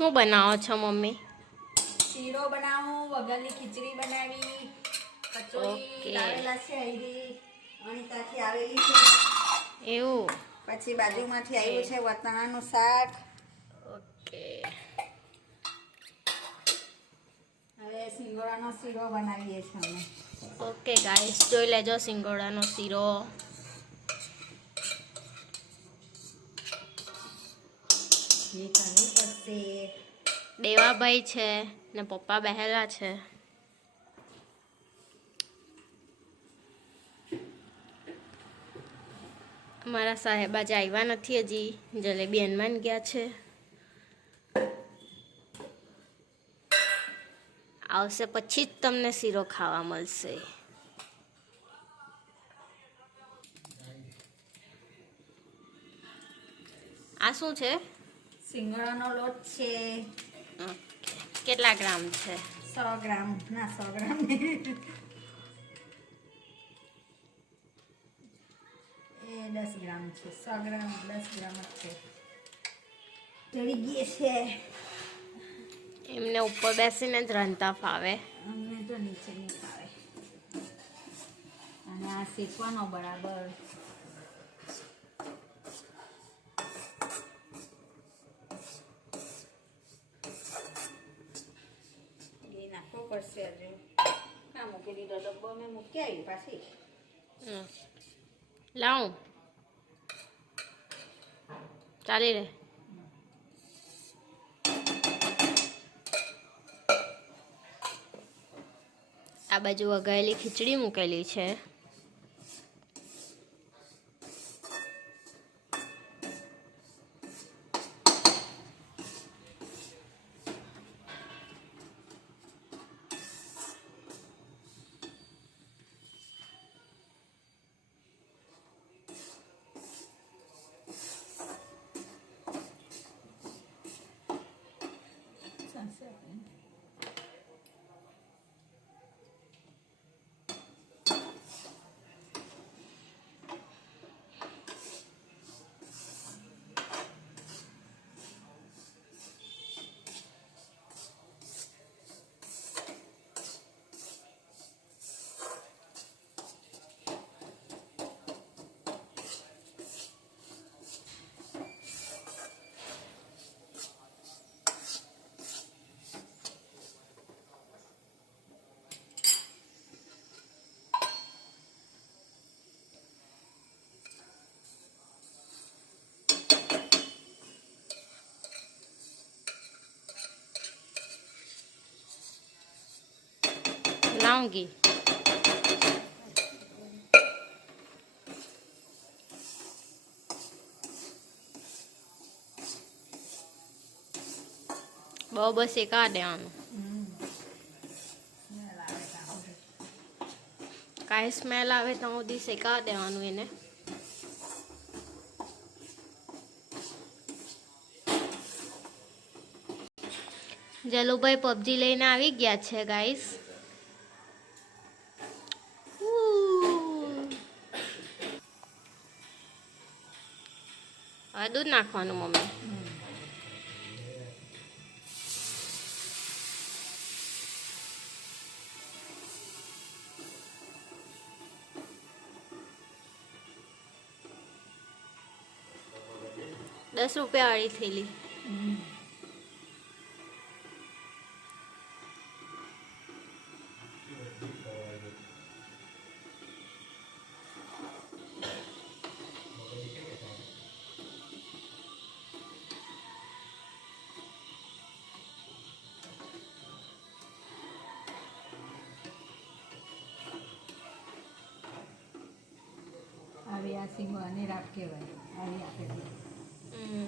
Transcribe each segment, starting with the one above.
શું બનાવો છો મમ્મી? શીરો બનાવો વઘારની ખીચડી બનાવી. કચોરી લાવેલા છે આવેલી છે. એવું? પછી બાજુમાંથી આવ્યું છે વટાણાનું શાક. ઓકે. હવે સિંગોડાનો શીરો બનાવીએ છીએ અમે. ઓકે ગાઈસ જોઈ લેજો સિંગોડાનો શીરો. એ કરવું પડશે દેવાભાઈ છે ને પપ્પા બહેલા છે. મારા સાહેબ આજે આવ્યા નથી હજી. જલેબી હનુમાન ગયા છે. આવશે પછી જ તમને શીરો ખાવા મળશે. આ શું છે? સિંગોડાનો લોટ છે. કેટલા ગ્રામ છે? સો ગ્રામ. ના સો ગ્રામ એ દસ ગ્રામ છે. સો ગ્રામ દસ ગ્રામ જ છે. ચડી ગઈ છે? એમને ઉપર બેસીને જ રંતા ફાવે. અમને તો નીચે નહીં ફાવે. અને આ શેકવાનો બરાબર પડશે હજુ. ના મૂકી દીધો ડબ્બો મેં મૂકી આવી પાછી. લાવું. ચાલી રહે આ બાજુ વઘાયેલી ખીચડી મૂકેલી છે. ચાલશે આપણે. ઘી બહુ બસ એકા દેવાનું? હમ. સ્મેલ આવે તો હું કાંઈ સુધી શેકા દેવાનું એને? જલુભાઈ પબજી લઈને આવી ગયા છે ગાઈસ હવે દૂધ નાખવાનું મમ્મી દસ રૂપિયા વાળી થેલી આ સિંગોડાની રાખ કહેવાય. આવી આપે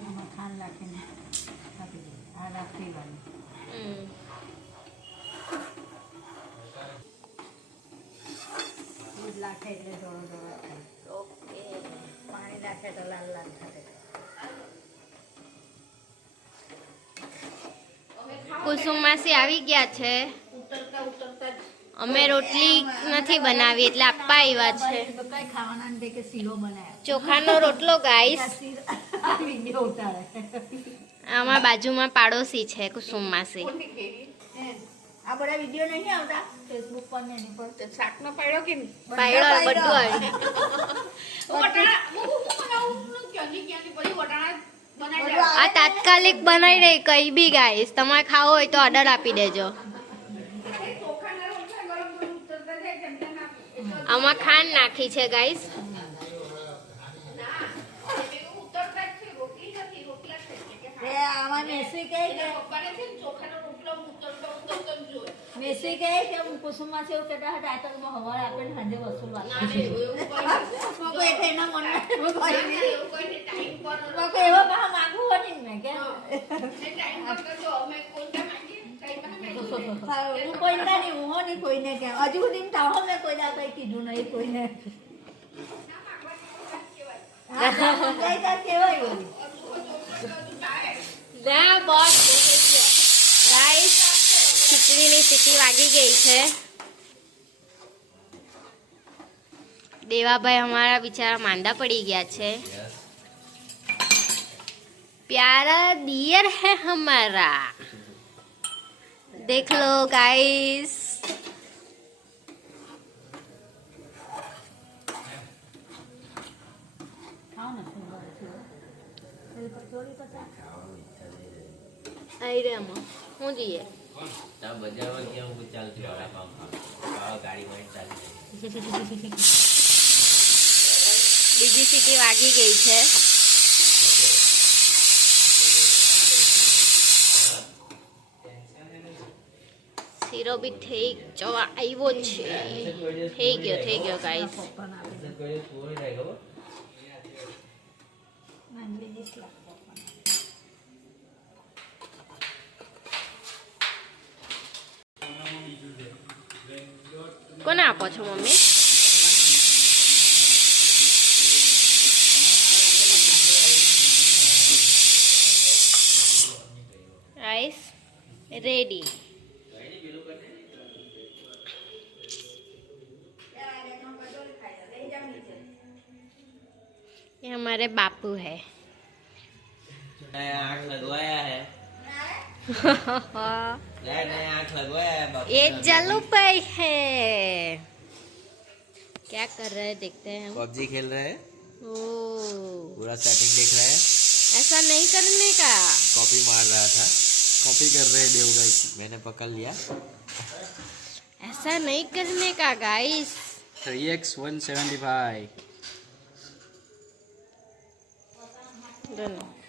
આમાં ખાંડ નાખીને આપી દે આ રાખ પીવાની દૂધ નાખે એટલે ધોળો ધોળો થાય ઓકે. પાણી નાખે તો લાલ લાલ થાય કુસુમ માસી આવી ગયા છે. અમે રોટલી નથી બનાવી એટલે આપવા આવ્યા છે. તો કઈ ખાવાના ને કે શીરો બનાવ્યા ચોખાનો રોટલો વીડિયો ઉતારે. આમાં બાજુમાં પાડોશી છે કુસુમ માસી. આ બધા નહીં આવતા? ફેસબુક પર ને એની પર. શાકનો પાડ્યો કે નહીં? પાયડો બધું આવી વટાણા હું હું બનાવું ક્યાંની ક્યાંની બધી વટાણા બનાવી બધું લેવા. આ તાત્કાલિક બનાવી રહી કઈ બી ગાઈશ તમારે ખાવો હોય તો ઓર્ડર આપી દેજો એ ચોખાના રોટલા ગરમ ગરમ ઉતરતા જાય તેમ તેમ આપી. આમાં ખાંડ નાખી છે ગાઈસ ના, એ ઉતરતા જ છે, રોટલી નથી, રોટલા જ છે. કે તે આમાં મેસી કહે કે એના પપ્પાને છે ને ચોખાનો રોટલો ઉતરતો ઉતરતો જ જોયો. મેસી કહે કે હું કુસુમમાં છે એવું કહેતા હતા આતંકમાં હવારે આપણે સાંજે વસૂલવા ના, ના, એવું એવું કોઈ નથી. હું કોઈ એટલે એના મનમાં એવું ના, કોઈ ના, નહીં. એવું કોઈ નહીં. ટાઈમ પર તો કોઈ એવો પાછો માંગવું હોય નહીં મેં કે ને ટાઈમ પર કરજો. અમે કોઈને માંગીએ, ટાઈમ પર માંગીએ. સારું, હું કોઈને નહીં હું હો નહીં કોઈને કેમ હજુ સુધી તાહો મેં કોઈ દાડો કંઈ કીધું નહીં કોઈને ના માંગવાની વાત કહેવાય. હા, ના મંગાઈ તા કહેવાય વળી. ના બોસ ગાઈસ ખીચડીની સીટી વાગી ગઈ છે. દેવાભાઈ અમારા બિચારા માંદા પડી ગયા છે. પ્યારા દિયર હે હમારા. દેખ લો ગાઈસ. આઈ રે હું જોઈએ? ત્યાં બજારમાં ગયા હું ચાલતી વડાપાવ ખાવા ગાડીમાં ચાલી બીજી સીટી વાગી ગઈ છે. શીરો બી થઈ જવા આવ્યો છે. થઈ ગયો થઈ ગયો ગાઈસ પપ્પાને આપી દે. કોઈ ચોરી થાય ખબર મને બીજી સ્લાબ પપ્પાને. કોને આપો છો મમ્મી રાઈસ રેડી ये हमारे बापू है नया आँख लगवाया है ये ने। जल्लू है। क्या कर रहे हैं? देखते हैं हम। पबजी खेल रहे हैं। पूरा सेटिंग देख रहे हैं। ऐसा नहीं करने का। कॉपी मार रहा था। कॉपी कर रहे हैं देवगढ़ की मैंने पकड़ लिया। ऐसा नहीं करने का guys three X one seventy five दोनों।